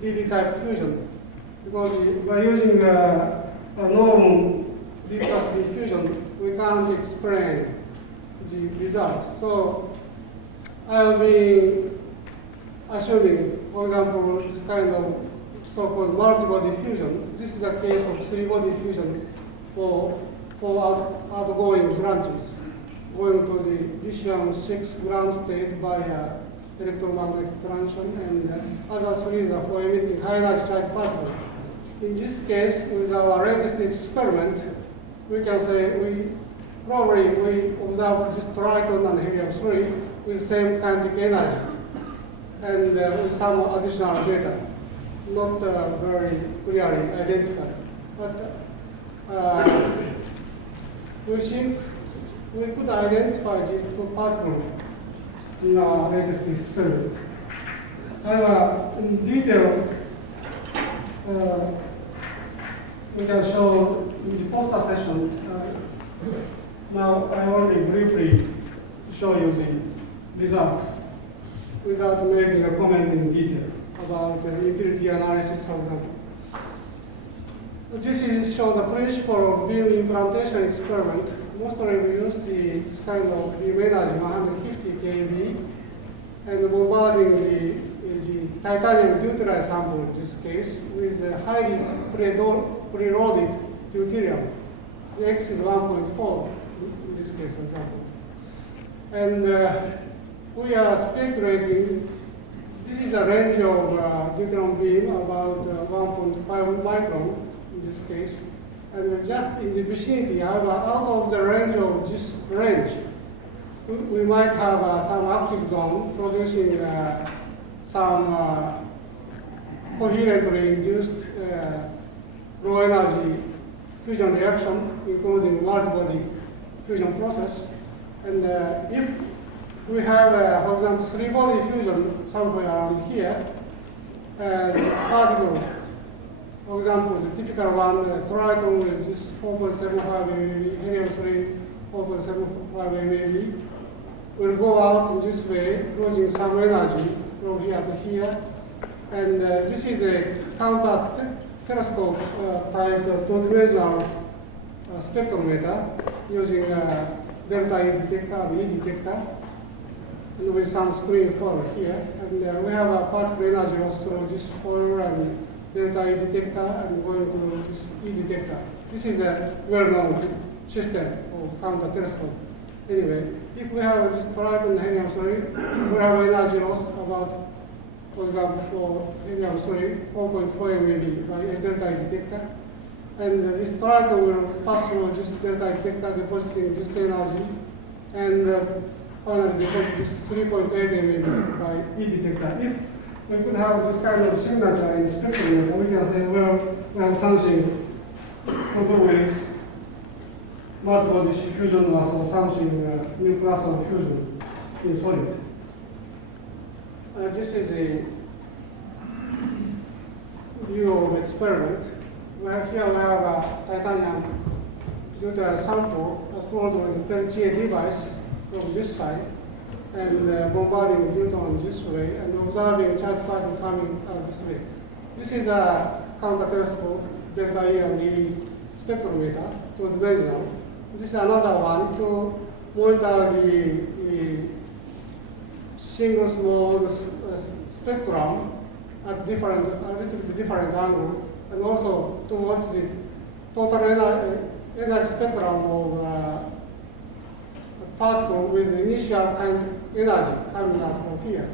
DD type fusion. Because by using a normal D plus D fusion, we can't explain the results. So I'll be assuming, for example, this kind of so-called multi-body fusion. This is a case of three-body fusion for outgoing branches, going to the lithium-6 ground state by electromagnetic transition, and other three are for emitting high-energy charged particles. In this case, with our latest experiment, we can say we observe this triton and helium-3 with the same kinetic energy and with some additional data, not very clearly identified. But we think we could identify these two particles in our latest experiment. However, in detail, we can show in the poster session. Now I only briefly show you the results without making a comment in detail about impurity analysis, for example. This shows the principle of beam implantation experiment. Mostly we use this kind of beam energy, 150 kV, and bombarding the titanium deuteride sample in this case with a highly preloaded deuterium. The X is 1.4 in this case, for example. And we are speculating, this is a range of deuterium beam about 1.5 micron in this case. And just in the vicinity, however, out of the range of this range, we might have some active zone producing some coherently induced low energy fusion reaction, including multi-body fusion process. And if we have, for example, three-body fusion somewhere around here, the particle, for example, the typical one, triton with this 4.75 MeV, helium-3 4.75 MeV, will go out in this way, losing some energy from here to here. And this is a counter telescope type two-dimensional spectrometer using delta E detector and E detector, and with some screen foil here. And we have a particle energy loss through this foil and delta E detector and going to this E detector. This is a well-known system of counter telescope. Anyway, if we have this triton helium-3, we have energy loss about, for example, for helium-3, 4.4 MeV by a delta E detector. And this triton will pass through this delta E detector, depositing this energy, and finally deposit this 3.8 MeV by E detector. If we could have this kind of signature in spectrum, we can say, well, we have something to do with multi-body fusion mass or something, new class of fusion in solid. This is a view of experiment. Where here we have a titanium deuteride sample coupled with a Peltier device from this side, and bombarding deuteron this way, and observing charged particle coming out this way. This is a counter telescope, delta E and E spectrometer, two-dimensional. This is another one to monitor the single mode spectrum at a little bit different angle, and also to watch the total energy spectrum of particle with initial kind of energy coming out from here.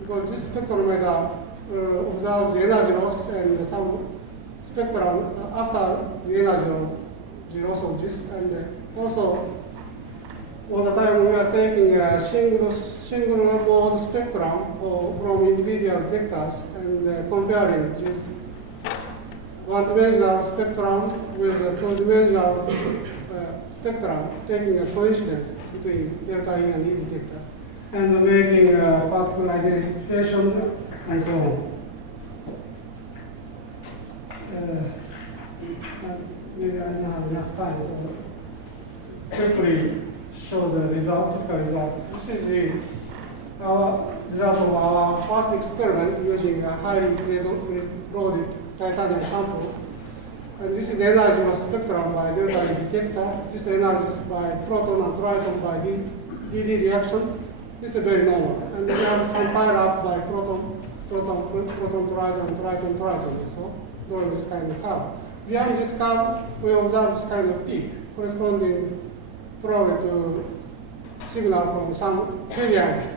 Because this spectrometer observes the energy loss and some spectrum after the energy the loss of this, and also all the time we are taking a single mode spectrum from individual detectors and comparing this one-dimensional spectrum with a two-dimensional spectrum, taking a coincidence between delta E and E detector, and making particle identification and so on. Maybe I don't have enough time, so quickly show the result, typical result. This is our result of our first experiment using a highly loaded titanium sample. And this is energy of spectrum by delta E detector. This energy is by proton and triton by DD reaction. This is very normal. And we have some pile up by proton, triton, so during this kind of curve. Beyond this curve, we observe this kind of peak, corresponding probably to signal from some helium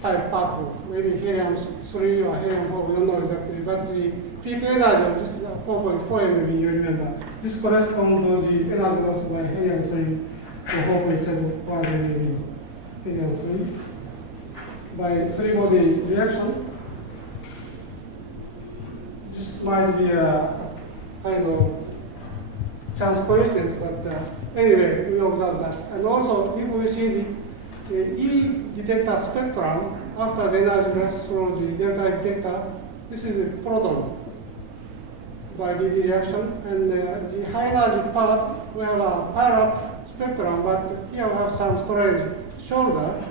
type particle, maybe helium-3 or helium-4, we don't know exactly, but the peak energy of this is 4.4 MeV, you remember. This corresponds to the energy loss by helium-3 or 4.75 MeV, helium-3. By three-body reaction, this might be a kind of chance coincidence, but anyway, we observe that. And also, if we see the E detector spectrum after the energy loss through the delta E detector, this is a proton by DD reaction. And the high energy part, we have a pile-up spectrum, but here we have some storage shoulder,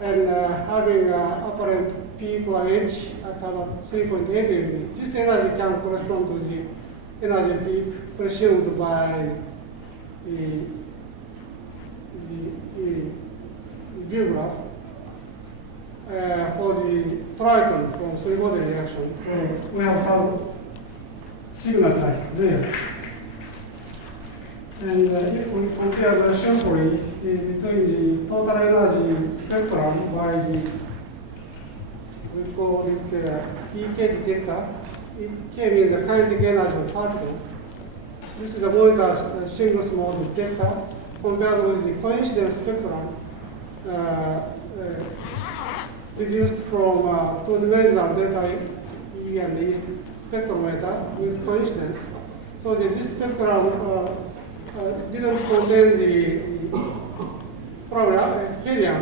and having apparent peak or edge at about 3.8 MeV. This energy can correspond to the energy peak presumed by the view graph for the triton from three-body reaction. So we have some signature there. And if we compare very simply between the total energy spectrum by the, we call it EK detector. EK means the kinetic energy of particle. This is a monitor singles mode detector compared with the coincidence spectrum reduced from two-dimensional delta E and E spectrometer with coincidence. So this spectrum didn't contain the probably helium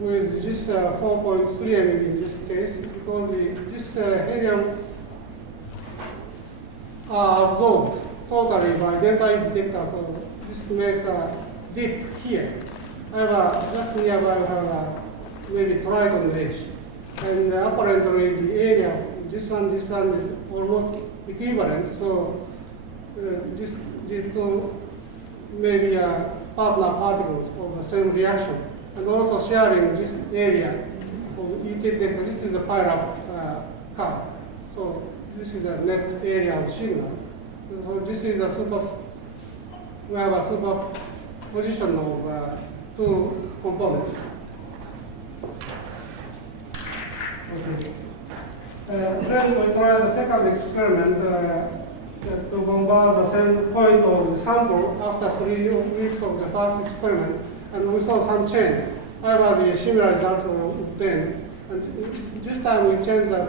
with this 4.3 MeV in this case, because this helium are absorbed totally by delta E detector, so this makes a dip here. However, just nearby we have maybe triton edge. And apparently the area, this one is almost equivalent, so these two may be partner particles of the same reaction, and also sharing this area of EK detector. This is a pile-up curve. So this is a net area of signal. So this is we have a superposition of two components. Okay. Then we try the second experiment to bombard the same point of the sample after 3 weeks of the first experiment, and we saw some change. However, the similar results were obtained. And this time we changed the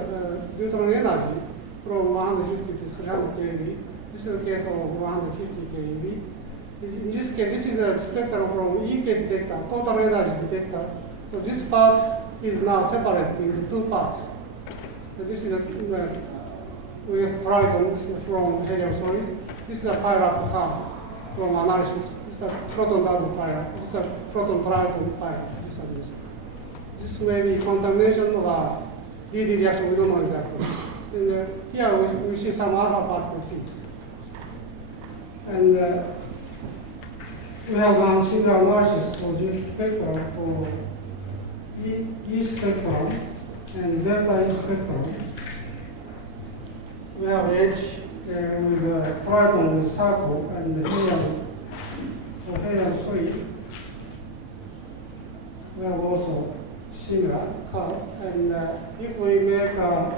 neutron energy from 150 to 300 keV. This is the case of 150 keV. In this case, this is a spectrum from EK detector, total energy detector. So this part is now separated into two parts. So this is a with triton from helium-3. This is a pile-up curve from analysis. This is a proton double pile-up. This is a proton triton pile-up. This may be contamination or DD reaction, we don't know exactly. And here we see some alpha particle peak. And we have done similar analysis for this spectrum for E spectrum and delta E spectrum. We have edge with a triton with circle and helium-3. We have also similar curve. And if we make a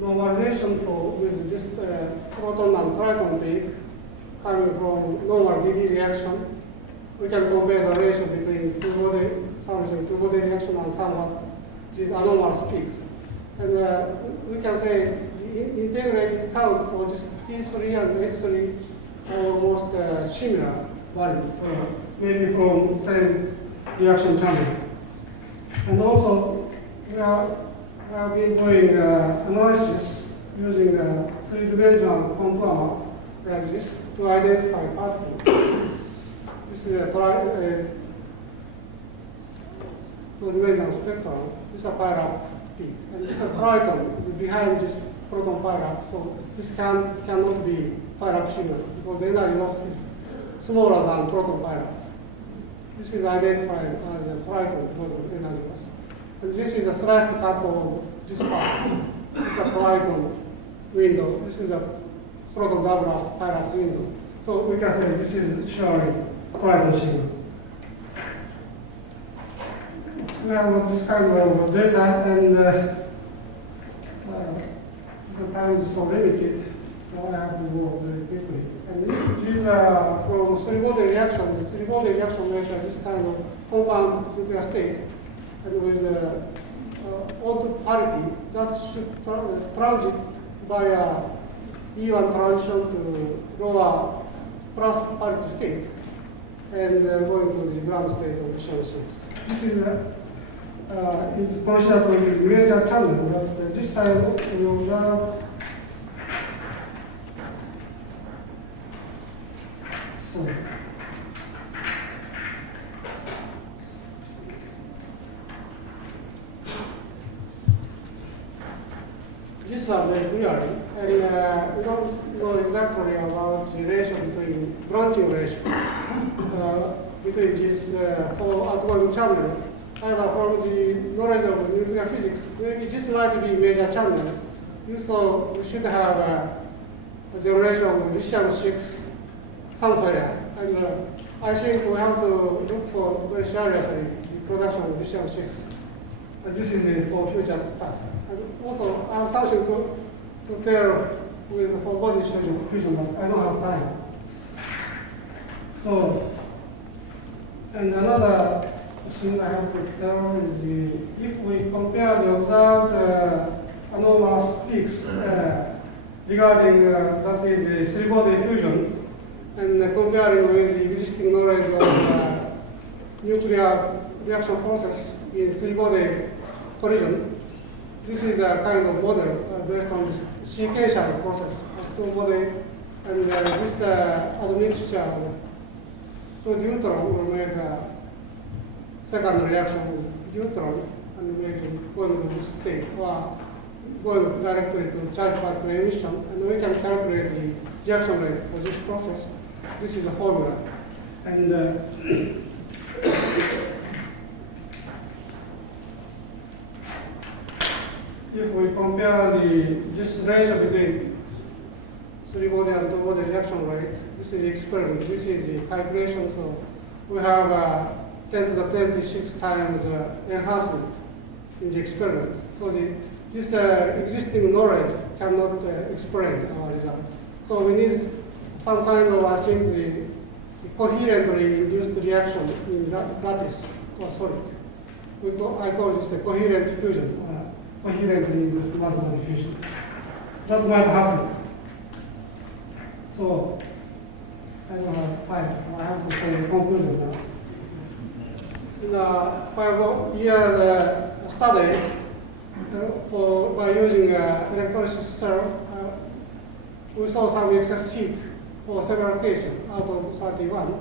normalization with this proton and triton peak coming from normal DD reaction, we can compare the ratio between two-body reaction and somewhat these anomalous peaks. And we can say the integrated count for this T3 and S3 are almost similar values, maybe from same reaction channel. And also, we have been doing analysis using a three-dimensional contour like this to identify particles. This is to two-dimensional spectrum. This is a pi-rap peak. And this is a triton is behind this proton pi-rap. So this cannot be pi-rap signal because the energy loss is smaller than proton pi-rap. This is identified as a triton because of energy loss. And this is a sliced cut of this part. This is a triton window. This is a proton double pi-rap window. So we can say this is showing triton signal. Now this kind of data, and the time is so limited, so I have to go very quickly. And this is from three-body reaction. The three-body reaction makes this kind of compound nuclear state, and with odd parity, that should transit by a E1 transition to lower plus parity state, and going to the ground state of Accession. This is it's considered to be major channel, but this time we observe so. This one very clearly, and we don't know exactly about the ratio between branching ratio between these four atomic channels. However, from the knowledge of nuclear physics, maybe this might be major channel. So we should have a generation of lithium-6 somewhere. And I think we have to look for very seriously the production of lithium-6. This is for future tasks. And also, I have something to tell with for body fusion, but I don't have time. So, and another thing I have to tell is if we compare the observed anomalous peaks regarding that is the three-body fusion, and comparing with the existing knowledge of nuclear reaction process in three-body collision, this is a kind of model based on this sequential process of two-body, and this admixture of two deuteron will make a second reaction with deuteron and maybe going to this state, or going directly to charged particle emission, and we can calculate the reaction rate for this process. This is a formula. And if we compare this ratio between three-body and two-body reaction rate, this is the experiment, this is the calculation, so we have 10 to the 26 times enhancement in the experiment. So this existing knowledge cannot explain our result. So we need some kind of, I think, the coherently induced reaction in lattice or solid. I call this a coherent fusion, coherently induced multi-body fusion. That might happen. So I don't have time, so I have to say the conclusion now. In a 5 years study by using electrolysis cell, we saw some excess heat for several cases out of 31.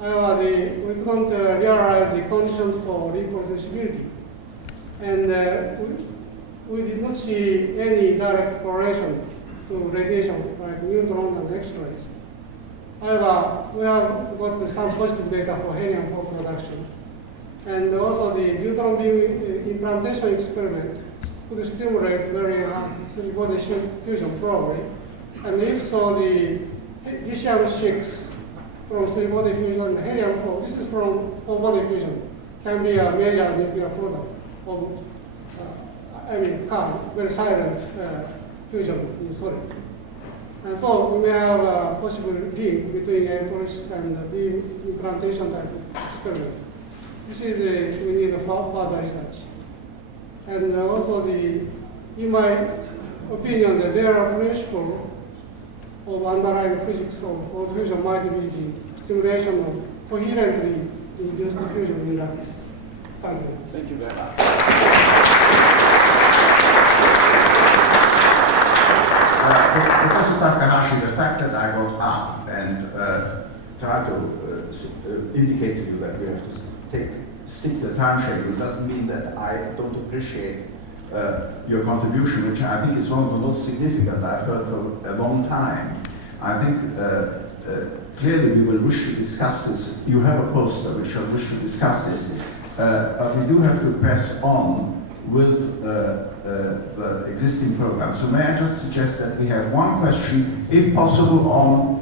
However, we couldn't realize the conditions for reproducibility. And we did not see any direct correlation to radiation like neutron and X-rays. However, we have got some positive data for helium-4 production. And also the neutron beam implantation experiment could stimulate very enhanced three-body fusion probably. And if so, the lithium-6 from three-body fusion and helium-4, this is from four-body fusion, can be a major nuclear product of, very silent fusion in solid. And so we may have a possible link between electrolysis and beam implantation type of experiment. This is we need further research. And also in my opinion, the general principle of underlying physics of cold fusion might be the stimulation of coherently induced fusion in lattice. Thank you. Thank you very much. Professor Takahashi, the fact that I wrote up and try to indicate to you that we have to take stick to the time schedule doesn't mean that I don't appreciate your contribution, which I think is one of the most significant I've heard for a long time. I think clearly we will wish to discuss this. You have a poster which shall wish to discuss this, but we do have to press on with the existing program. So may I just suggest that we have one question, if possible, on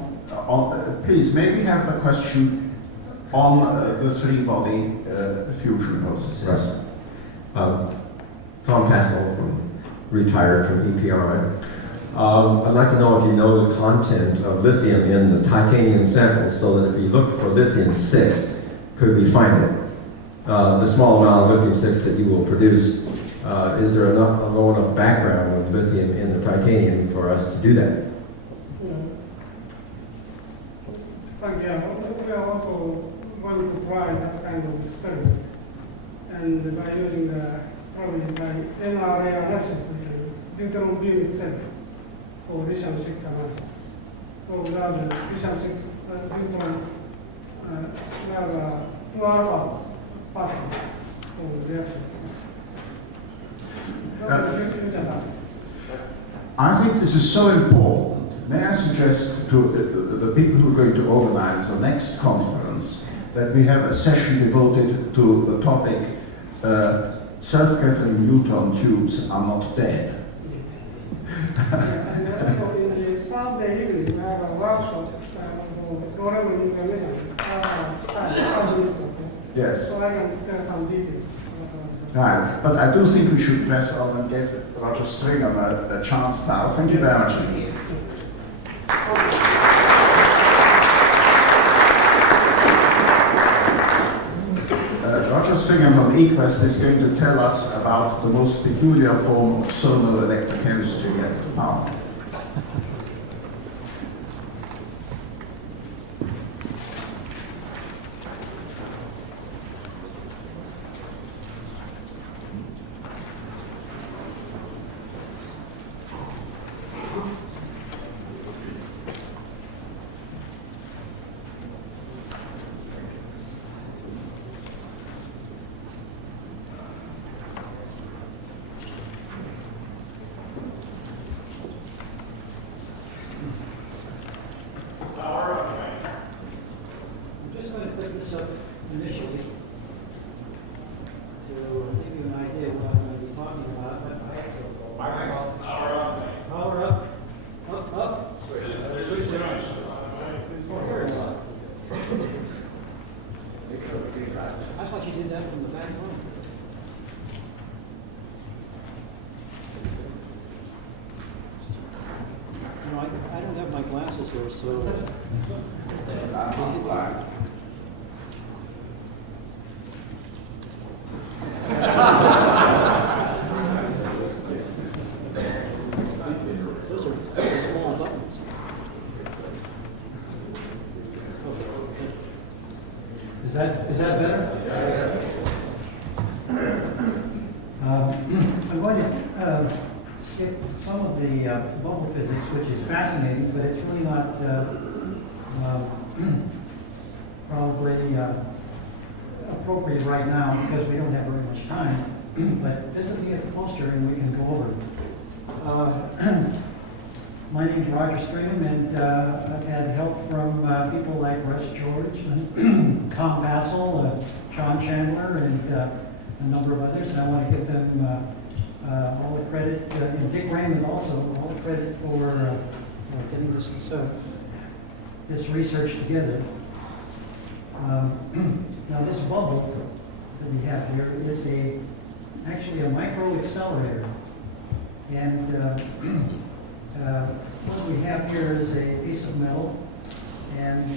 please, may we have a question on the three-body fusion processes? Right. Tom Tassel, retired from EPRI. I'd like to know if you know the content of lithium in the titanium samples, so that if we look for lithium-6, could we find it? The small amount of lithium-6 that you will produce, is there a low enough background of lithium in the titanium for us to do that? Thank you. We are also going to try that kind of experiment. And by using probably by NRA analysis, deuterium beam itself for lithium-6 analysis. So we have the lithium-6 different, we have a 2 alpha pattern for the reaction. I think this is so important. May I suggest to the people who are going to organize the next conference that we have a session devoted to the topic self-gathering neutron tubes are not dead. And also in the Thursday evening, we have a workshop for low-level information. Yes. So I can tell some details. Right, but I do think we should press on and give Roger Stringham a chance now. Thank you very much. Roger Stringham from eQuest is going to tell us about the most peculiar form of solar electrochemistry yet found. I don't have my glasses here, so... Those are small buttons. Is that better? I'm going to skip some of the bubble physics, which is fascinating, but it's really not probably appropriate right now because we don't have very much time. But this will be a poster and we can go over it. My name is Roger Stringham, and I've had help from people like Russ George, and Tom Bassel, John Chandler, and a number of others. And I want to give them all the credit, and Dick Raymond also, all the credit for getting this research together. Now this bubble that we have here is actually a micro accelerator. And what we have here is a piece of metal, and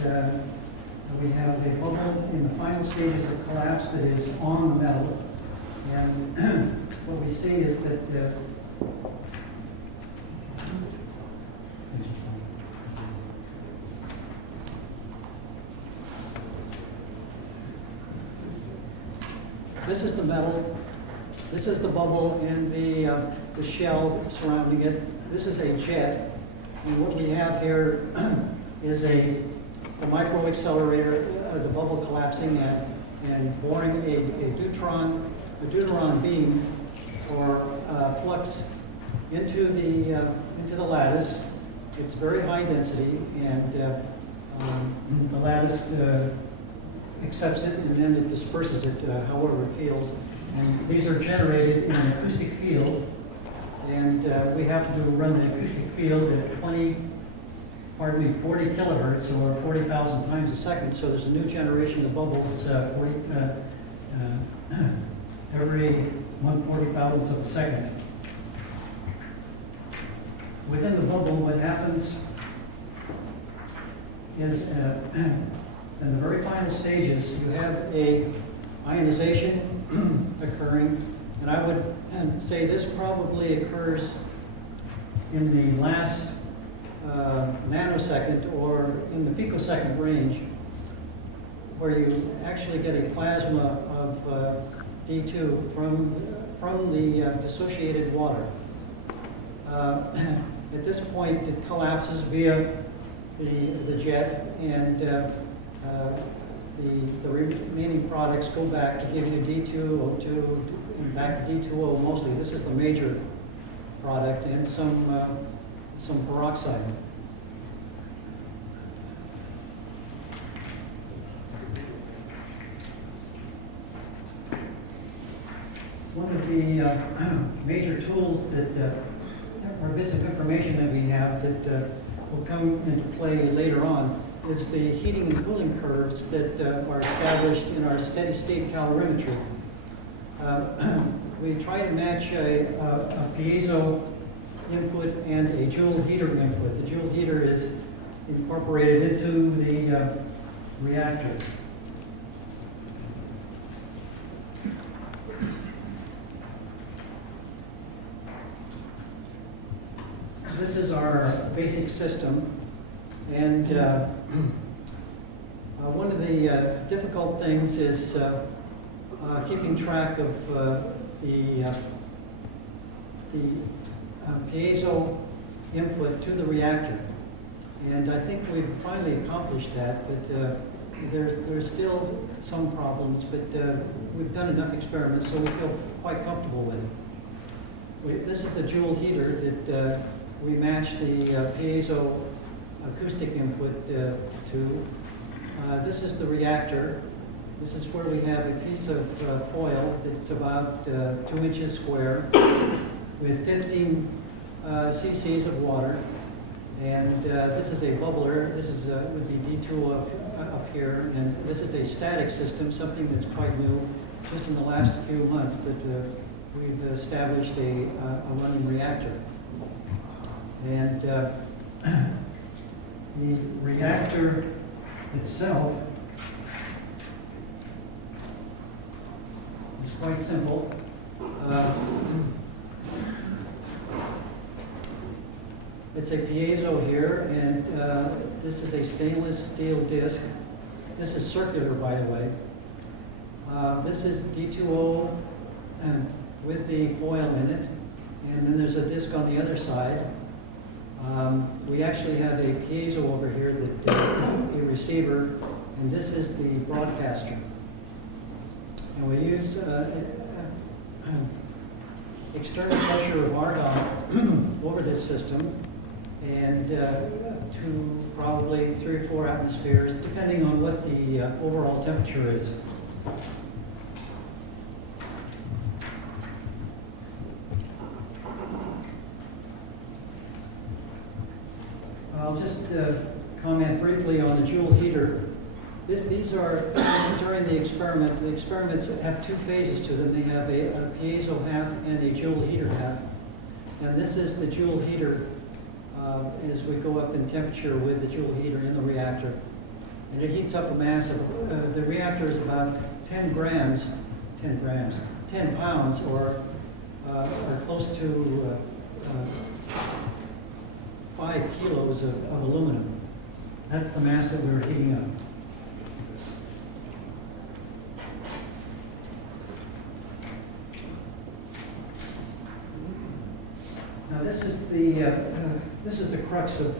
we have a bubble in the final stages of collapse that is on the metal. And what we see is that this is the metal, this is the bubble in the shell surrounding it. This is a jet, and what we have here is the micro accelerator, the bubble collapsing at and boring a deuteron beam or flux into the lattice. It's very high density, and the lattice accepts it, and then it disperses it however it feels. And these are generated in an acoustic field, and we have to run the acoustic field at 40 kilohertz, or 40,000 times a second. So there's a new generation of bubbles every 1/40,000th of a second. Within the bubble, what happens is in the very final stages, you have a ionization occurring, and I would say this probably occurs in the last nanosecond or in the picosecond range, where you actually get a plasma of D2 from the dissociated water. At this point, it collapses via the jet, and the remaining products go back to give you D2O2 and back to D2O mostly. This is the major product, and some peroxide. One of the major tools or bits of information that we have that will come into play later on is the heating and cooling curves that are established in our steady state calorimetry. We try to match a piezo input and a Joule heater input. The Joule heater is incorporated into the reactor. This is our basic system, and one of the difficult things is keeping track of the piezo input to the reactor. And I think we've finally accomplished that, but there's still some problems, but we've done enough experiments, so we feel quite comfortable with it. This is the Joule heater that we match the piezo acoustic input to. This is the reactor. This is where we have a piece of foil that's about 2 inches square with 15 cc's of water. And this is a bubbler. This is would be D2 up here. And this is a static system, something that's quite new. Just in the last few months that we've established a running reactor. And the reactor itself is quite simple. It's a piezo here, and this is a stainless steel disc. This is circular, by the way. This is D2O with the foil in it, and then there's a disc on the other side. We actually have a piezo over here that is a receiver, and this is the broadcaster. And we use external pressure of argon over this system, and to probably 3 or 4 atmospheres, depending on what the overall temperature is. I'll just comment briefly on the Joule heater. These are, during the experiment, the experiments have 2 phases to them. They have a piezo half and a Joule heater half. And this is the Joule heater as we go up in temperature with the Joule heater in the reactor. And it heats up a mass of, the reactor is about 10 pounds, or close to 5 kilos of aluminum. That's the mass that we were heating up. Now this is the crux of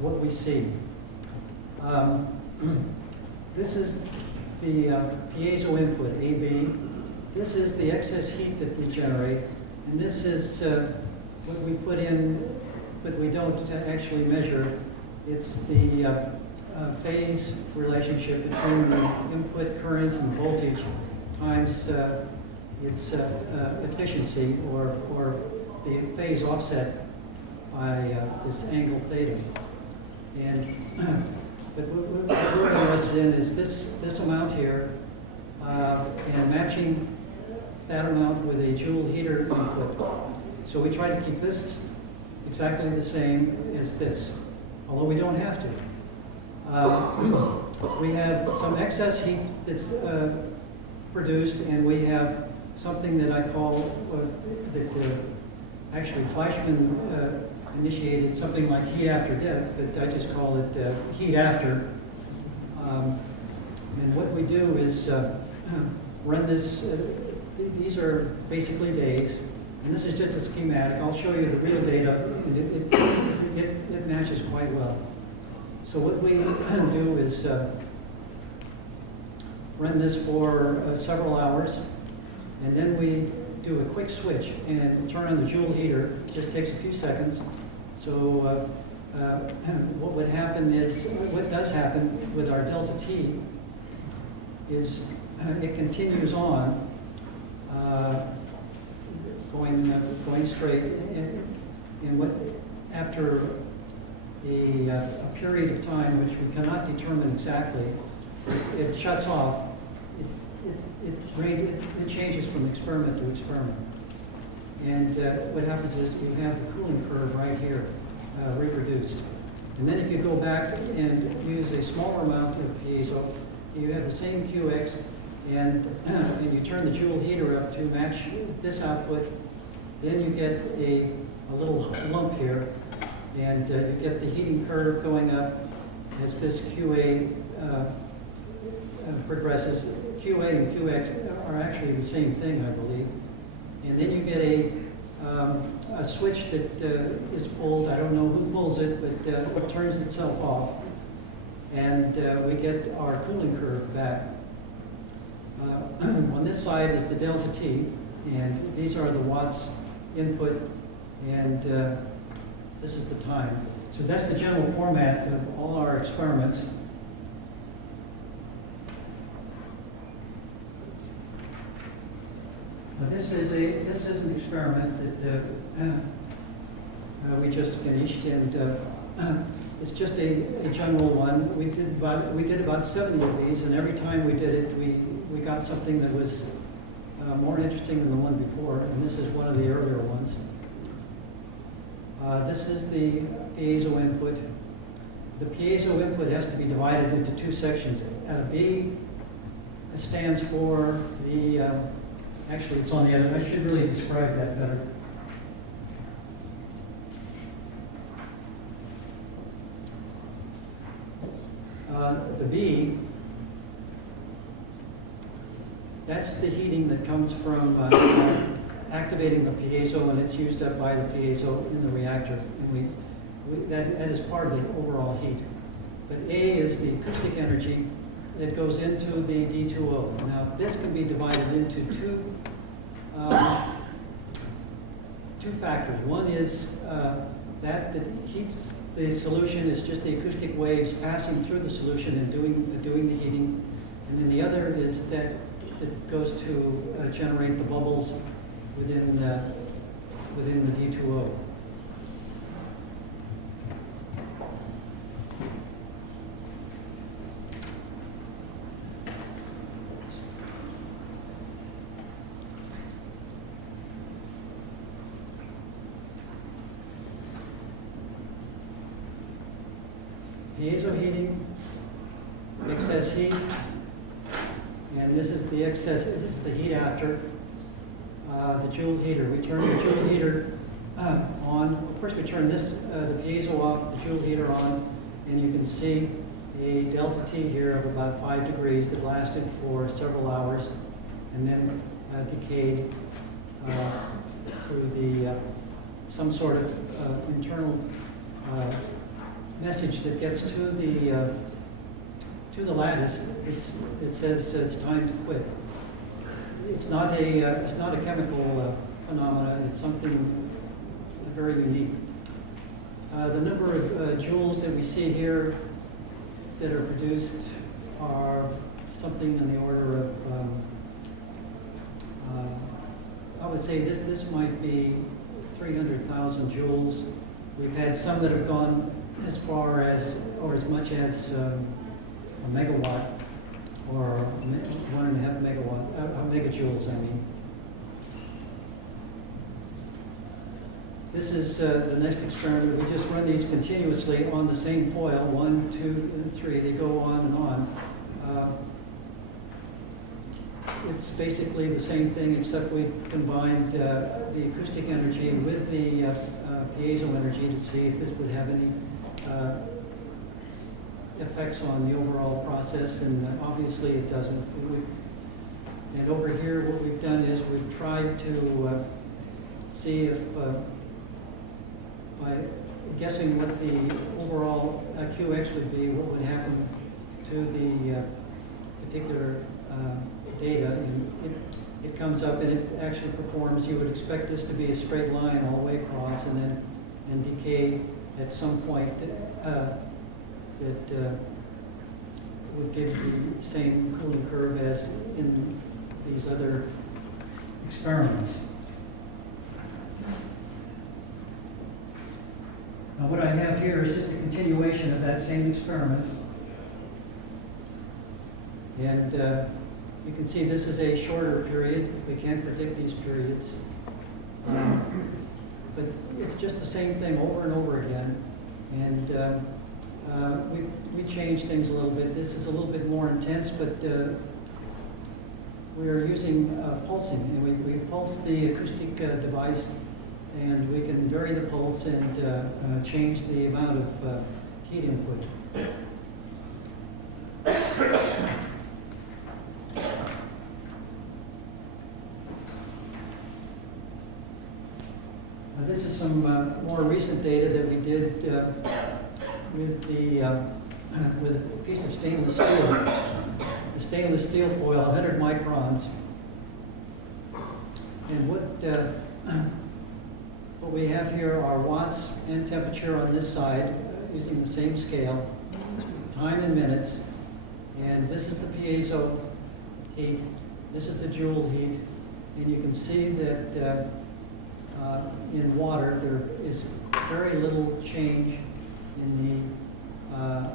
what we see. This is the piezo input, AB. This is the excess heat that we generate, and this is what we put in, but we don't actually measure. It's the phase relationship between the input current and voltage times its efficiency, or the phase offset by this angle theta. And but what we're interested in is this amount here, and matching that amount with a joule heater input. So we try to keep this exactly the same as this, although we don't have to. We have some excess heat that's produced, and we have something that I call, actually Fleischmann initiated something like heat after death, but I just call it heat after. And what we do is run this, these are basically days, and this is just a schematic. I'll show you the real data, and it matches quite well. So what we do is run this for several hours, and then we do a quick switch and turn on the joule heater. It just takes a few seconds. So what would happen is, what does happen with our delta T is it continues on going straight, and what after a period of time, which we cannot determine exactly, it shuts off. It changes from experiment to experiment. And what happens is you have the cooling curve right here reproduced. And then if you go back and use a smaller amount of piezo, you have the same QX, and you turn the joule heater up to match this output, then you get a little lump here, and you get the heating curve going up as this QA progresses. QA and QX are actually the same thing, I believe. And then you get a switch that is pulled. I don't know who pulls it, but it turns itself off. And we get our cooling curve back. On this side is the delta T, and these are the watts input, and this is the time. So that's the general format of all our experiments. This is an experiment that we just finished, and it's just a general one. We did about 70 of these, and every time we did it, we got something that was more interesting than the one before, and this is one of the earlier ones. This is the piezo input. The piezo input has to be divided into two sections. B stands for the actually, it's on the other. I should really describe that better. The B, that's the heating that comes from activating the piezo, and it's used up by the piezo in the reactor. And that is part of the overall heat. But A is the acoustic energy that goes into the D2O. Now, this can be divided into two factors. One is that heats the solution is just the acoustic waves passing through the solution and doing the heating, and then the other is that it goes to generate the bubbles within the D2O. Piezo heating, excess heat, and this is the excess, this is the heat after the joule heater. We turn the joule heater on. First we turn this, the piezo off, the joule heater on, and you can see a delta T here of about 5 degrees that lasted for several hours and then decayed through the some sort of internal message that gets to the to the lattice, it says it's time to quit. It's not a chemical phenomena. It's something very unique. The number of joules that we see here that are produced are something in the order of, I would say this might be 300,000 joules. We've had some that have gone as far as, or as much as a megawatt, or 1.5 megajoules, I mean. This is the next experiment. We just run these continuously on the same foil, 1, 2, and 3. They go on and on. It's basically the same thing, except we combined the acoustic energy with the piezo energy to see if this would have any effects on the overall process, and obviously it doesn't. And over here, what we've done is we've tried to see if, by guessing what the overall QX would be, what would happen to the particular data. And it comes up and it actually performs. You would expect this to be a straight line all the way across, and then decay at some point that would give the same cooling curve as in these other experiments. Now what I have here is just a continuation of that same experiment. And you can see this is a shorter period. We can't predict these periods. But it's just the same thing over and over again. And we changed things a little bit. This is a little bit more intense, but we are using pulsing. And we pulse the acoustic device, and we can vary the pulse and change the amount of heat input. This is some more recent data that we did with a piece of stainless steel. The stainless steel foil, 100 microns. And what we have here are watts and temperature on this side, using the same scale, time in minutes. And this is the piezo heat. This is the joule heat. And you can see that in water, there is very little change in the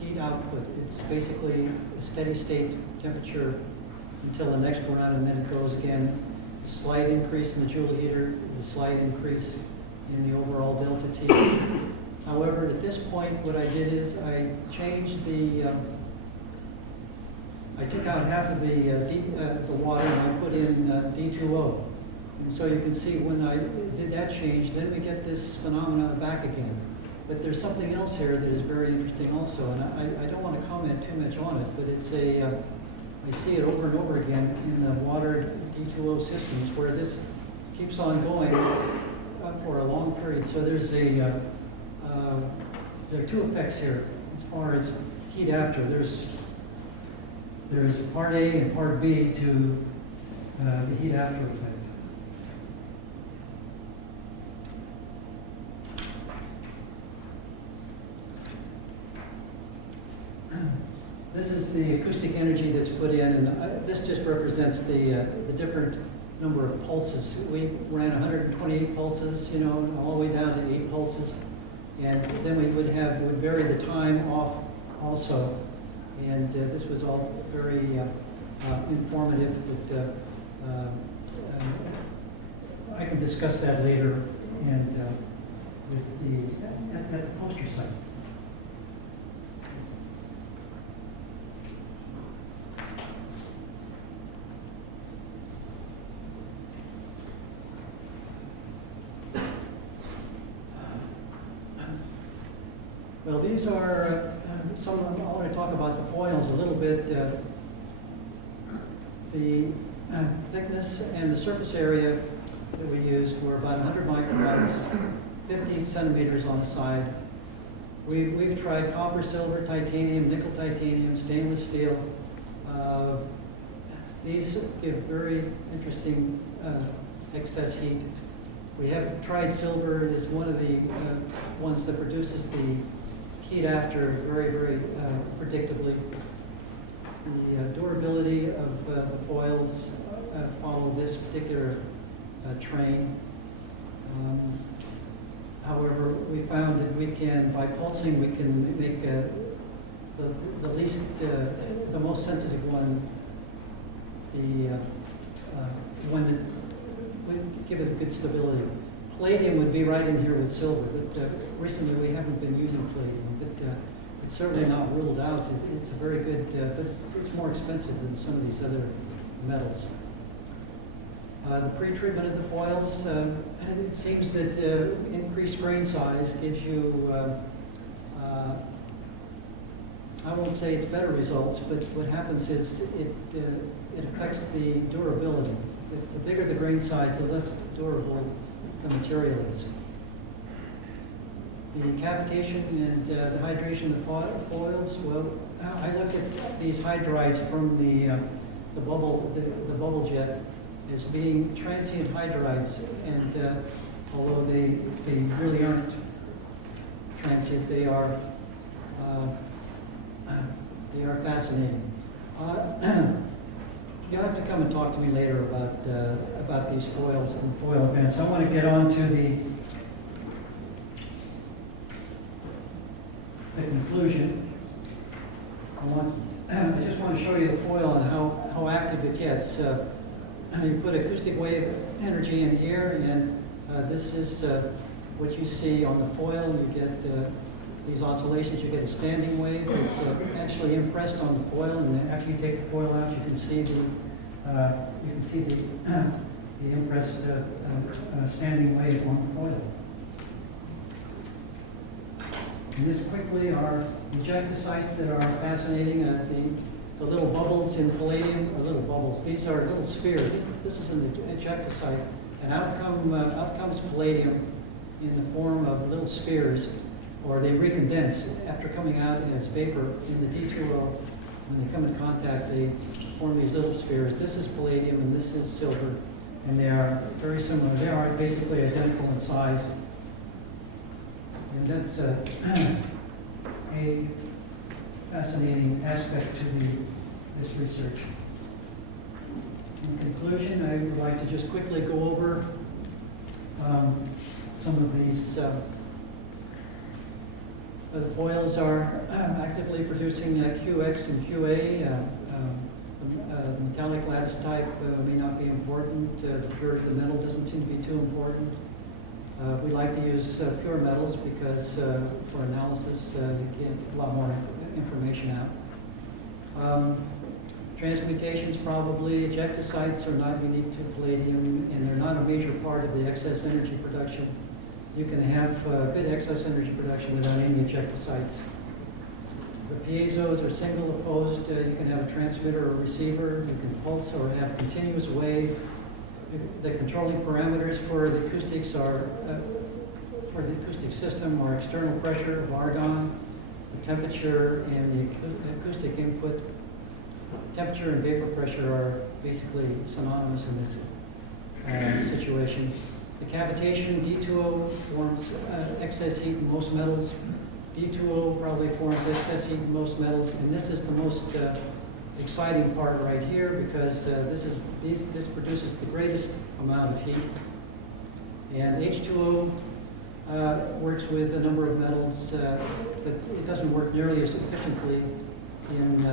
heat output. It's basically a steady state temperature until the next round, and then it goes again. A slight increase in the joule heater is a slight increase in the overall delta T. However, at this point, what I did is I changed I took out half of the water and I put in D2O. And so you can see when I did that change, then we get this phenomena back again. But there's something else here that is very interesting also, and I don't want to comment too much on it, but it's I see it over and over again in the water D2O systems where this keeps on going for a long period. So there's there are two effects here as far as heat after. There's part A and part B to the heat after effect. This is the acoustic energy that's put in, and this just represents the different number of pulses. We ran 128 pulses, all the way down to 8 pulses, and then we would vary the time off also. And this was all very informative. But I can discuss that later and at the poster site. Well, these are some of them. I want to talk about the foils a little bit. The thickness and the surface area that we used were about 100 microns, 50 centimeters on the side. We've tried copper, silver, titanium, nickel, titanium, stainless steel. These give very interesting excess heat. We have tried silver. It's one of the ones that produces the heat after very, very predictably. The durability of the foils follow this particular train. However, we found that we can, by pulsing, we can make the most sensitive one, the one that would give it good stability. Palladium would be right in here with silver, but recently we haven't been using palladium, but it's certainly not ruled out. It's a very good, but it's more expensive than some of these other metals. The pre-treatment of the foils, it seems that increased grain size gives you, I won't say it's better results, but what happens is it affects the durability. The bigger the grain size, the less durable the material is. The cavitation and the hydration of foils, well, I look at these hydrides from the bubble jet as being transient hydrides, and although they really aren't transient, they are fascinating. You'll have to come and talk to me later about these foils and foil events. I want to get on to the conclusion. I just want to show you the foil and how active it gets. You put acoustic wave energy in here, and this is what you see on the foil. You get these oscillations. You get a standing wave. It's actually impressed on the foil, and after you take the foil out, you can see the impressed standing wave on the foil. And this quickly are ejectocytes that are fascinating. The little bubbles in palladium are little bubbles. These are little spheres. This is an ejectocyte, and out comes palladium in the form of little spheres, or they recondense after coming out as vapor in the D2O. When they come in contact, they form these little spheres. This is palladium and this is silver, and they are very similar. They are basically identical in size. And that's a fascinating aspect to this research. In conclusion, I would like to just quickly go over some of these. The foils are actively producing QX and QA. The metallic lattice type may not be important. The purity of the metal doesn't seem to be too important. We like to use pure metals because for analysis you get a lot more information out. Transmutations probably. Ejectocytes are not unique to palladium, and they're not a major part of the excess energy production. You can have good excess energy production without any ejectocytes. The piezos are single opposed. You can have a transmitter or receiver. You can pulse or have continuous wave. The controlling parameters for the acoustics are, for the acoustic system, are external pressure of argon, the temperature, and the acoustic input. Temperature and vapor pressure are basically synonymous in this situation. The cavitation, D2O forms excess heat in most metals. D2O probably forms excess heat in most metals, and this is the most exciting part right here, because this produces the greatest amount of heat. And H2O works with a number of metals, but it doesn't work nearly as efficiently in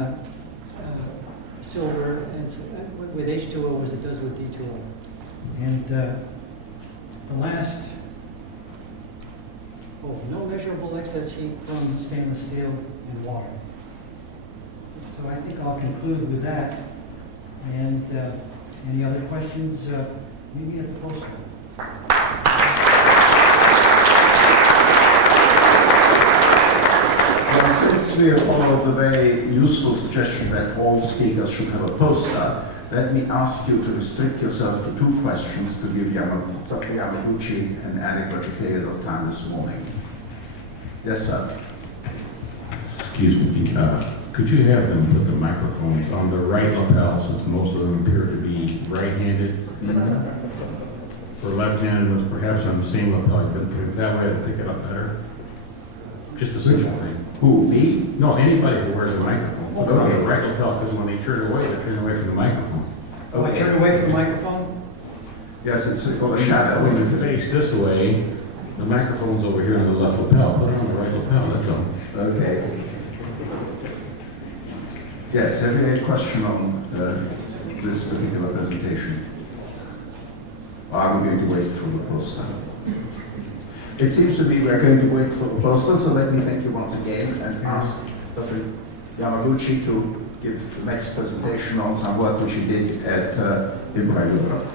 silver as with H2O as it does with D2O. And the last, no measurable excess heat from stainless steel and water. So I think I'll conclude with that. And any other questions, maybe at the poster. Well, since we have followed the very useful suggestion that all speakers should have a poster, let me ask you to restrict yourself to 2 questions to give Dr. Yamaguchi an adequate period of time this morning. Yes, sir. Excuse me, Pete. Could you have them put the microphones on the right lapel, since most of them appear to be right-handed? For left-handed ones, perhaps on the same lapel, you could put it that way to pick it up better. Just a simple thing. Who, me? No, anybody who wears a microphone, put it on Okay. the right lapel, because when they turn away, they're turning away from the microphone. Oh, I turn away from the microphone? Yes, it's called a shadow. When you face this way, the microphone's over here on the left lapel. Put it on the right lapel, that's all. Okay. Yes, have you any question on this particular presentation? Or are we going to wait for the poster? It seems to me we're going to wait for the poster, so let me thank you once again and ask Dr. Yamaguchi to give the next presentation on some work which he did at Impra Europe.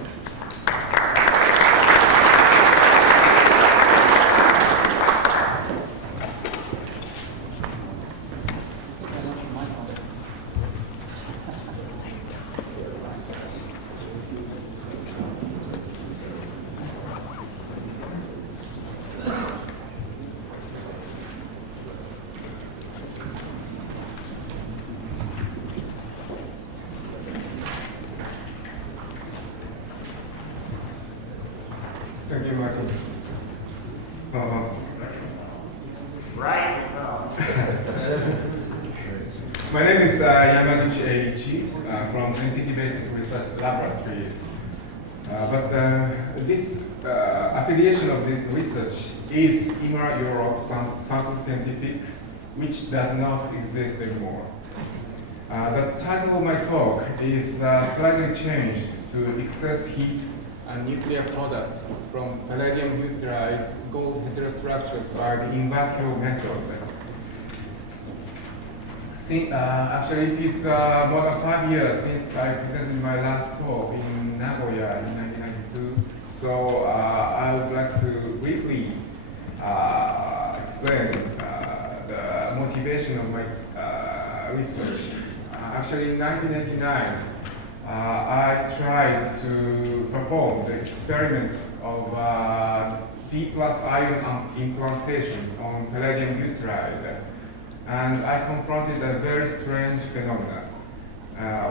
Thank you, Michael. My name is Yamaguchi Eiichi from Entity Basic Research Laboratories. But this affiliation of this research is IMRA Europe Central Scientific, which does not exist anymore. The title of my talk is slightly changed to Excess Heat and Nuclear Products from Palladium Deuteride Gold Heterostructures by the in-vacuum method. Actually, it is more than 5 years since I presented my last talk in Nagoya in 1992. So I would like to briefly explain the motivation of my research. Actually, in 1989, I tried to perform the experiment of D+ ion implantation on palladium deuteride. And I confronted a very strange phenomenon.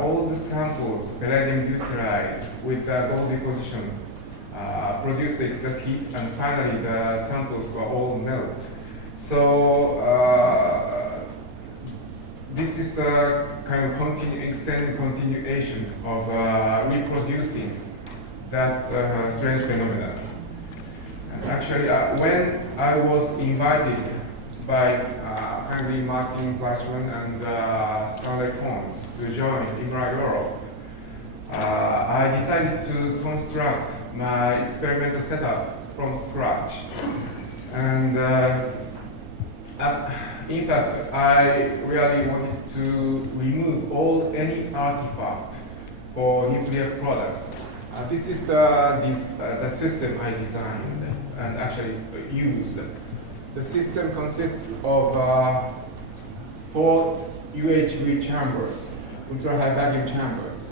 All the samples, palladium deuteride with the gold deposition, produced excess heat, and finally the samples were all melt. So this is the kind of extended continuation of reproducing that strange phenomenon. And actually, when I was invited by kindly Martin Flashman and Stanley Pons to join IMRA Europe, I decided to construct my experimental setup from scratch. And in fact, I really wanted to remove any artifact for nuclear products. This is the system I designed and actually used. The system consists of 4 UHV chambers, ultra-high vacuum chambers.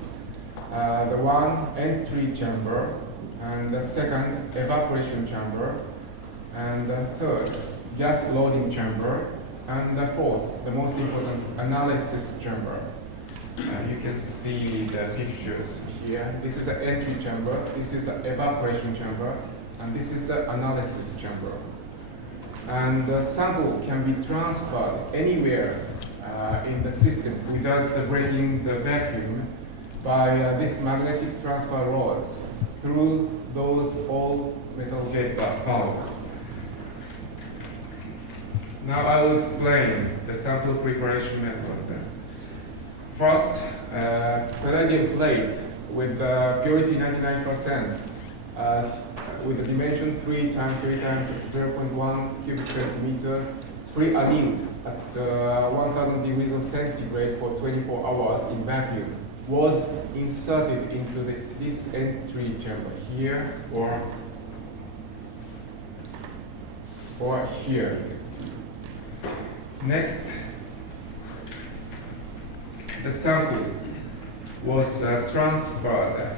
The one entry chamber, and the second evaporation chamber, and the third gas loading chamber, and the fourth, the most important, analysis chamber. You can see the pictures here. This is the entry chamber, this is the evaporation chamber, and this is the analysis chamber. And the sample can be transferred anywhere in the system without breaking the vacuum by this magnetic transfer rods through those all metal gate valves. Now I will explain the sample preparation method. First, palladium plate with purity 99%. With the dimension 3 times 3 times 0.1 cubic centimeter, pre-annealed at 1000 degrees of centigrade for 24 hours in vacuum, was inserted into this entry chamber here or here, you can see. Next, the sample was transferred.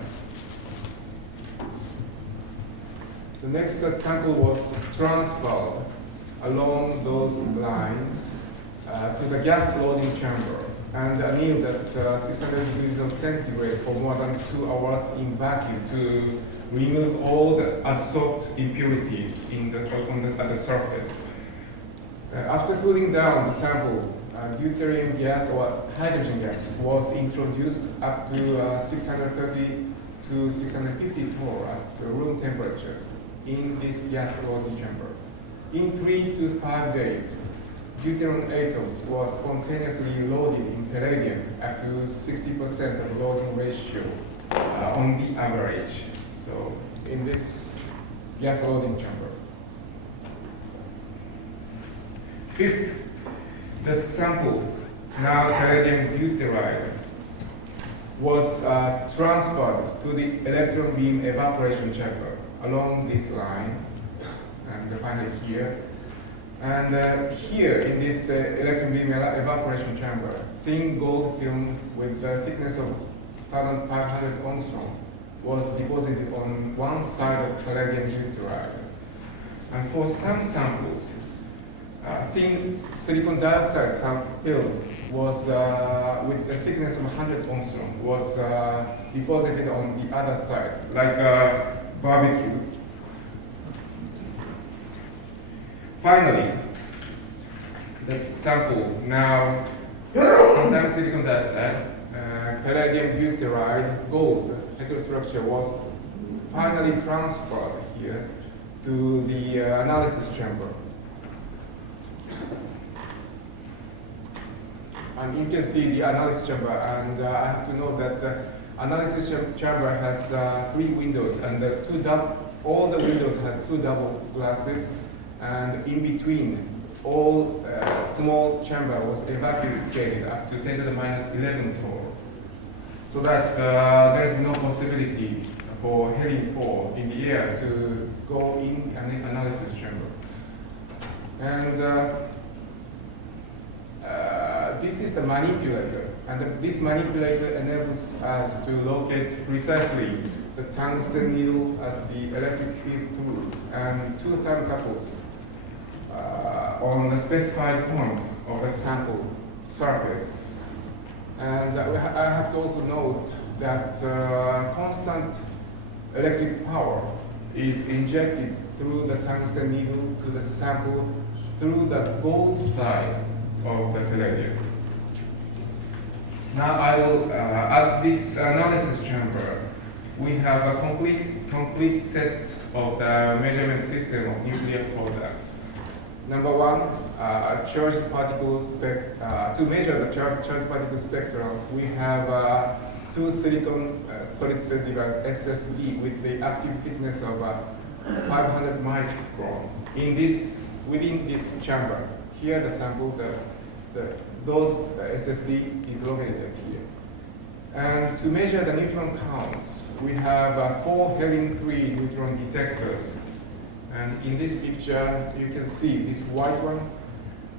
The next sample was transferred along those lines to the gas loading chamber and annealed at 600 degrees of centigrade for more than 2 hours in vacuum to remove all the adsorbed impurities at the surface. After cooling down the sample, deuterium gas or hydrogen gas was introduced up to 630 to 650 torr at room temperatures in this gas loading chamber. In 3 to 5 days, deuterium atoms were spontaneously loaded in palladium up to 60% of loading ratio on the average. So in this gas loading chamber. Fifth, the sample, now palladium deuteride, was transferred to the electron beam evaporation chamber along this line, and finally here. And here in this electron beam evaporation chamber, thin gold film with a thickness of 1,500 angstrom was deposited on one side of palladium deuteride. And for some samples, thin silicon dioxide film was with a thickness of 100 angstrom was deposited on the other side, like barbecue. Finally, the sample, now sometimes silicon dioxide, palladium deuteride, gold heterostructure was finally transferred here to the analysis chamber. And you can see the analysis chamber, and I have to note that analysis chamber has 3 windows, and all the windows has 2 double glasses, and in between, all small chamber was evacuated up to 10 to the minus 11 torr, so that there is no possibility for helium 4 in the air to go in an analysis chamber. And this is the manipulator, and this manipulator enables us to locate precisely the tungsten needle as the electric field through, and 2 thermocouples on the specified point of the sample surface. And I have to also note that constant electric power is injected through the tungsten needle to the sample through the gold side of the palladium. Now I will, at this analysis chamber, we have a complete set of the measurement system of nuclear products. Number 1, charged particle to measure the charged particle spectrum, we have 2 silicon solid state device SSD with the active thickness of 500 micron. Within this chamber, here the sample, those SSD is located here. And to measure the neutron counts, we have 4 helium-3 neutron detectors. And in this picture, you can see this white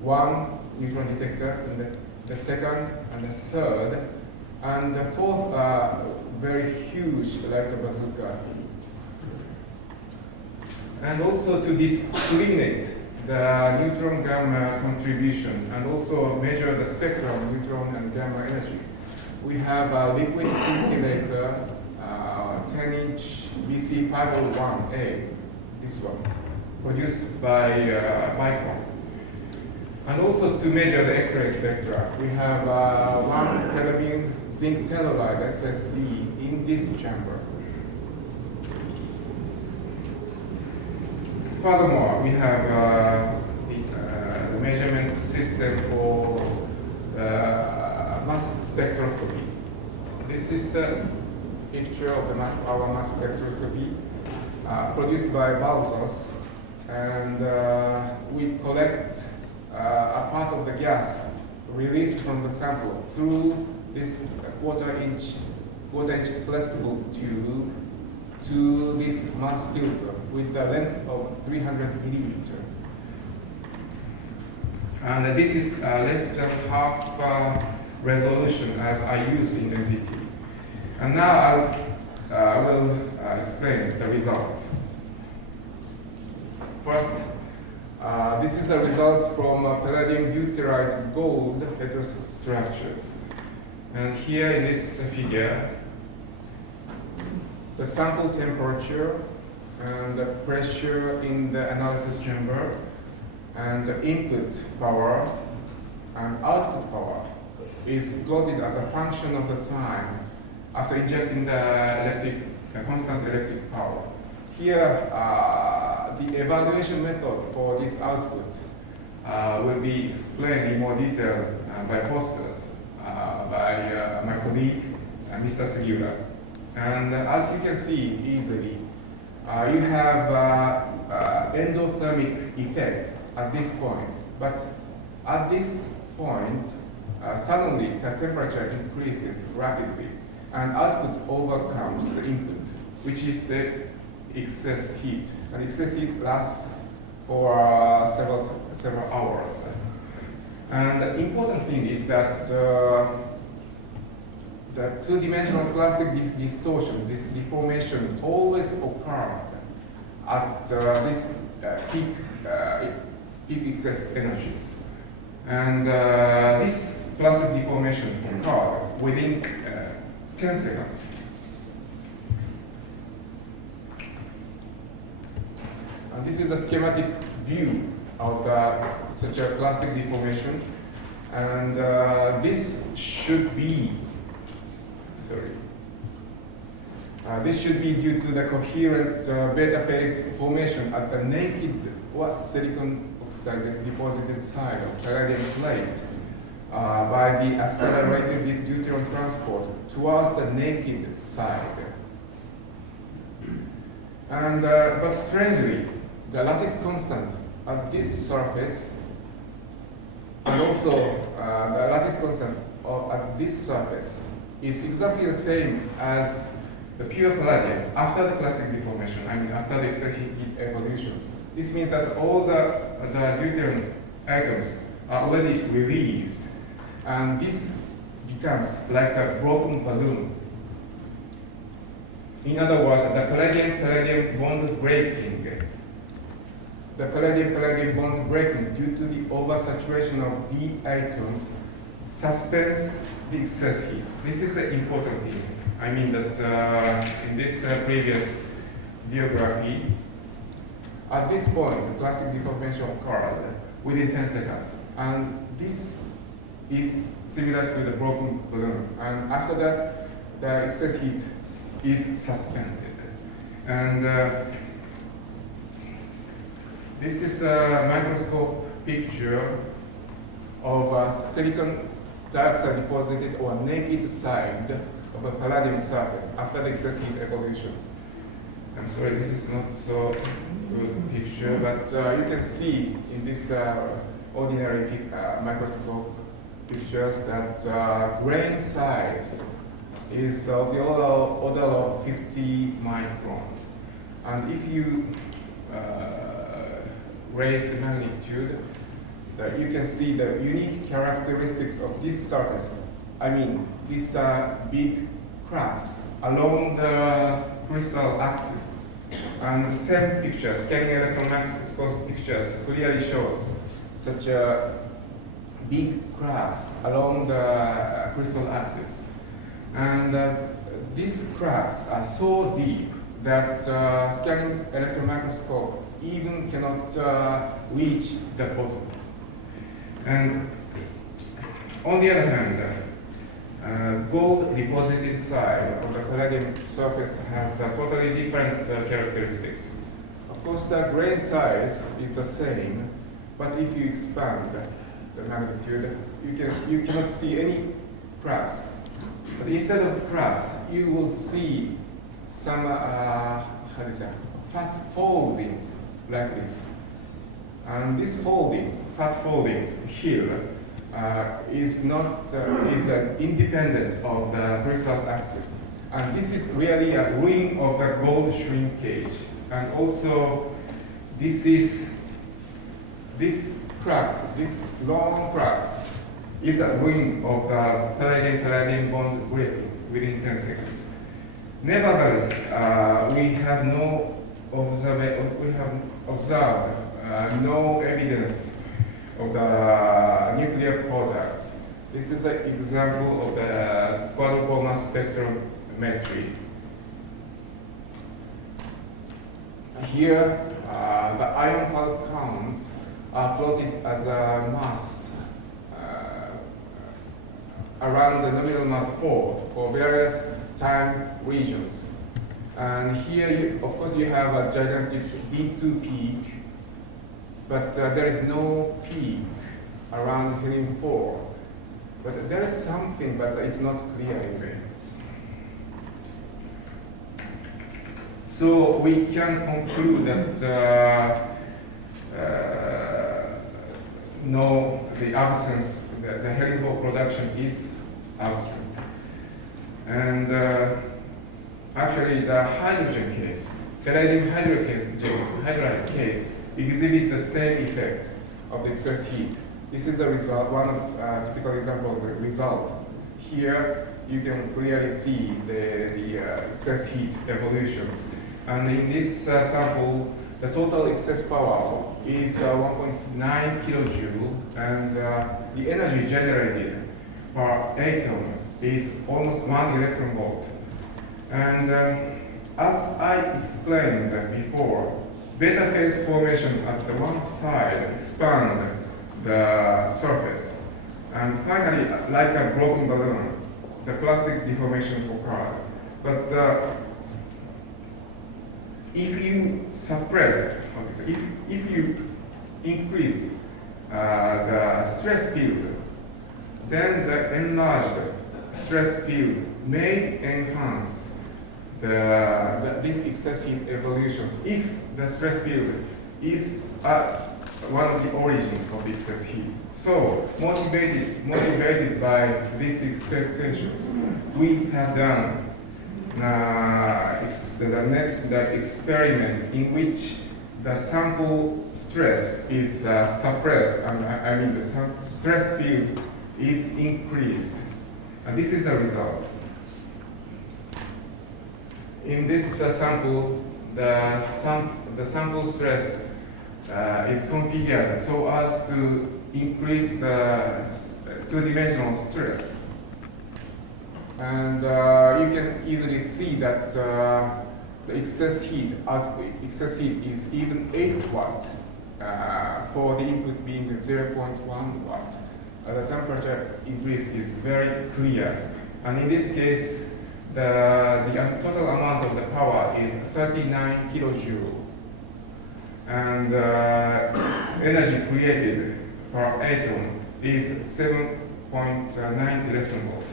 one neutron detector, and the second, and the third, and the fourth very huge, like a bazooka. And also to discriminate the neutron gamma contribution and also measure the spectrum of neutron and gamma energy, we have a liquid scintillator, 10-inch BC501A, this one, produced by Micron. And also to measure the X-ray spectra, we have 1 terabin zinc telluride SSD in this chamber. Furthermore, we have the measurement system for mass spectroscopy. This is the picture of our mass spectroscopy produced by Balzos, and we collect a part of the gas released from the sample through this quarter-inch flexible tube to this mass filter with the length of 300 millimeter. And this is less than half resolution as I used in NTT. And now I will explain the results. First, This is a result from palladium deuteride gold heterostructures. And here in this figure, the sample temperature and the pressure in the analysis chamber and the input power and output power is plotted as a function of the time after injecting the constant electric power. Here, the evaluation method for this output will be explained in more detail by posters by my colleague, Mr. Sugiura. And as you can see easily, you have endothermic effect at this point. But at this point, suddenly the temperature increases rapidly and output overcomes the input, which is the excess heat. And excess heat lasts for several hours. And the important thing is that the two-dimensional plastic distortion, this deformation, always occurs at this peak excess energies. And this plastic deformation occurs within 10 seconds. And this is a schematic view of such a plastic deformation. And this should be due to the coherent beta phase formation at the naked silicon oxide is deposited side of palladium plate by the accelerated deuterium transport towards the naked side. And but strangely, the lattice constant at this surface and also the lattice constant at this surface is exactly the same as the pure palladium after the plastic deformation, after the excess heat evolutions. This means that all the deuterium atoms are already released, and this becomes like a broken balloon. In other words, the palladium bond breaking. The palladium bond breaking due to the oversaturation of D atoms suspends the excess heat. This is the important thing. I mean that in this previous biography, at this point, the plastic deformation occurred within 10 seconds. And this is similar to the broken balloon. And after that, the excess heat is suspended. And this is the microscope picture of silicon dioxide deposited on naked side of a palladium surface after the excess heat evolution. I'm sorry, this is not so good picture, but you can see in this ordinary microscope pictures that grain size is of the order of 50 microns. And if you raise the magnitude, you can see the unique characteristics of this surface. I mean, these big cracks along the crystal axis. And the same picture, scanning electron microscope pictures, clearly shows such big cracks along the crystal axis. And these cracks are so deep that scanning electron microscope even cannot reach the bottom. And on the other hand, gold deposited side of the palladium surface has totally different characteristics. Of course, the grain size is the same, but if you expand the magnitude, you cannot see any cracks. But instead of cracks, you will see some fat foldings like this. And these foldings, fat foldings here, is independent of the crystal axis. And this is really a ring of the gold shrinkage. And also, these cracks, these long cracks, is a ring of the palladium bond breaking within 10 seconds. Nevertheless, we have observed no evidence of the nuclear products. This is an example of the quadruple mass spectrometry. Here, the ion pulse counts are plotted as a mass around the nominal mass 4 for various time regions. And here, of course, you have a gigantic D2 peak, but there is no peak around helium-4. But there is something, but it's not clear anyway. So we can conclude that no, the absence, the helium-4 production is absent. And actually, the hydrogen case, palladium hydride case, exhibit the same effect of the excess heat. This is the result, one of typical example of the result. Here, you can clearly see the excess heat evolutions. And in this sample, the total excess power is 1.9 kilojoule, and the energy generated per atom is almost 1 electron volt. And as I explained before, beta phase formation at the one side expand the surface, and finally, like a broken balloon, the plastic deformation occurred. But if you suppress, if you increase the stress field, then the enlarged stress field may enhance this excess heat evolutions if the stress field is one of the origins of excess heat. So, motivated by these expectations, we have done the experiment in which the sample stress is suppressed, and I mean the stress field is increased. And this is the result. In this sample, the sample stress is configured so as to increase the two-dimensional stress. And you can easily see that the excess heat is even 8 watt for the input being 0.1 watt. The temperature increase is very clear. And in this case, the total amount of the power is 39 kilojoule. And energy created per atom is 7.9 electron volt.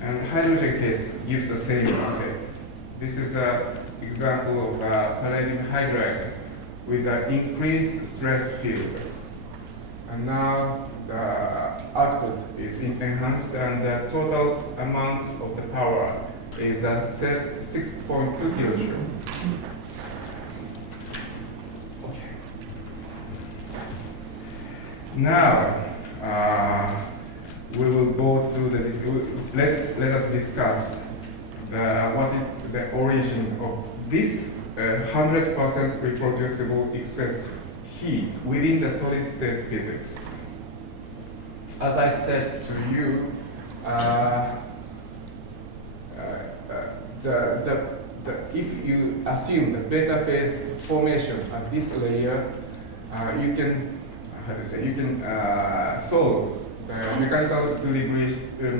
And hydrogen case gives the same effect. This is an example of palladium hydride with an increased stress field. And now the output is enhanced, and the total amount of the power is 6.2 kilojoule. Okay. Now we will go to let us discuss the origin of this 100% reproducible excess heat within the solid state physics. As I said to you, if you assume the beta phase formation at this layer, you can solve the mechanical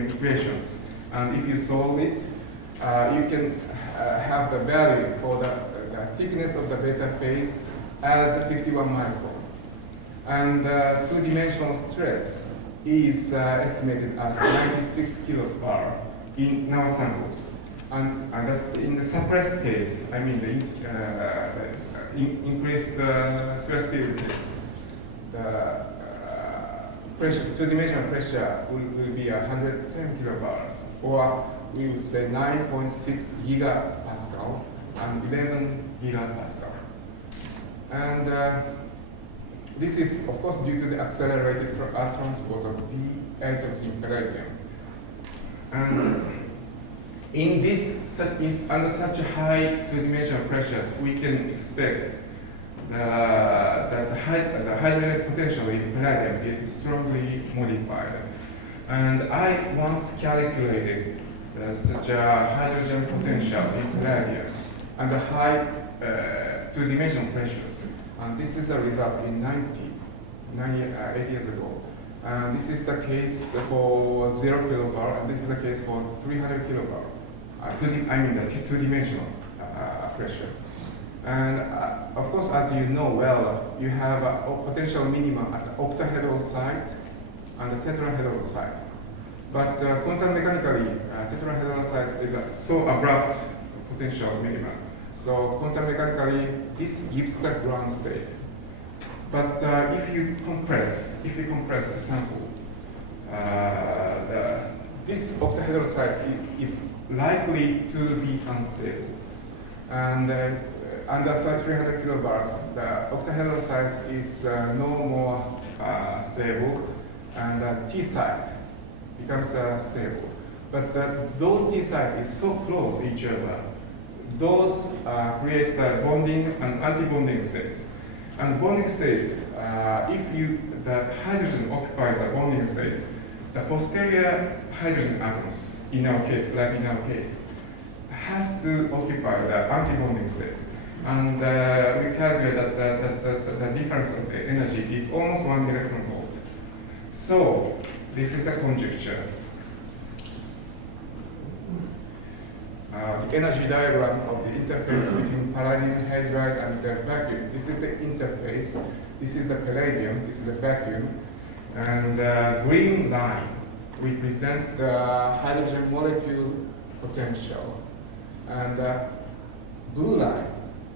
equations. And if you solve it, you can have the value for the thickness of the beta phase as 51 micron. And two-dimensional stress is estimated as 96 kilobar in our samples. And that's in the suppressed case, I mean the increased stress field case, the two-dimensional pressure will be 110 kilobars, or we would say 9.6 gigapascal and 11 gigapascal. And this is, of course, due to the accelerated transport of d atoms in palladium. And in this, under such high two-dimensional pressures, we can expect the hydrogen potential in palladium is strongly modified. And I once calculated such a hydrogen potential in palladium under high two-dimensional pressures. And this is a result in 8 years ago. And this is the case for 0 kilobar, and this is the case for 300 kilobar. The two-dimensional pressure. And of course, as you know well, you have a potential minimum at the octahedral site and the tetrahedral site. But quantum mechanically, tetrahedral site is a so abrupt potential minimum. So quantum mechanically, this gives the ground state. But if you compress the sample, this octahedral site is likely to be unstable. And under 300 kilobars, the octahedral size is no more stable, and the T site becomes stable. But those T sites is so close to each other, those creates the bonding and anti-bonding states. And bonding states, if the hydrogen occupies the bonding states, the posterior hydrogen atoms, in our case, has to occupy the anti-bonding states. And we calculate that the difference of energy is almost 1 electron volt. So this is the conjecture. The energy diagram of the interface between palladium hydride and the vacuum. This is the interface. This is the palladium. This is the vacuum. And the green line represents the hydrogen molecule potential. And the blue line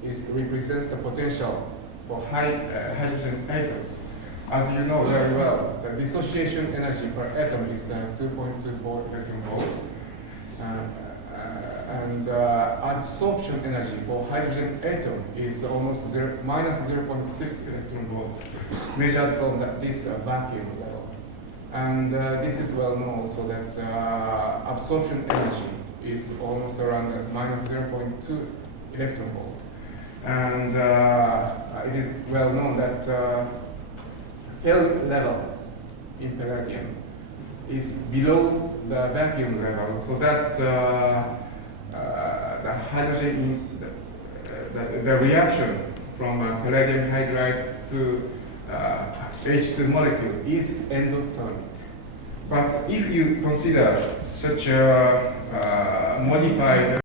represents the potential for hydrogen atoms. As you know very well, the dissociation energy per atom is 2.24 electron volts. And absorption energy for hydrogen atom is almost minus 0.6 electron volt, measured from this vacuum level. And this is well known, so that absorption energy is almost around minus 0.2 electron volt. And it is well known that field level in palladium is below the vacuum level, so that the hydrogen, the reaction from palladium hydride to H2 molecule is endothermic. But if you consider such a modified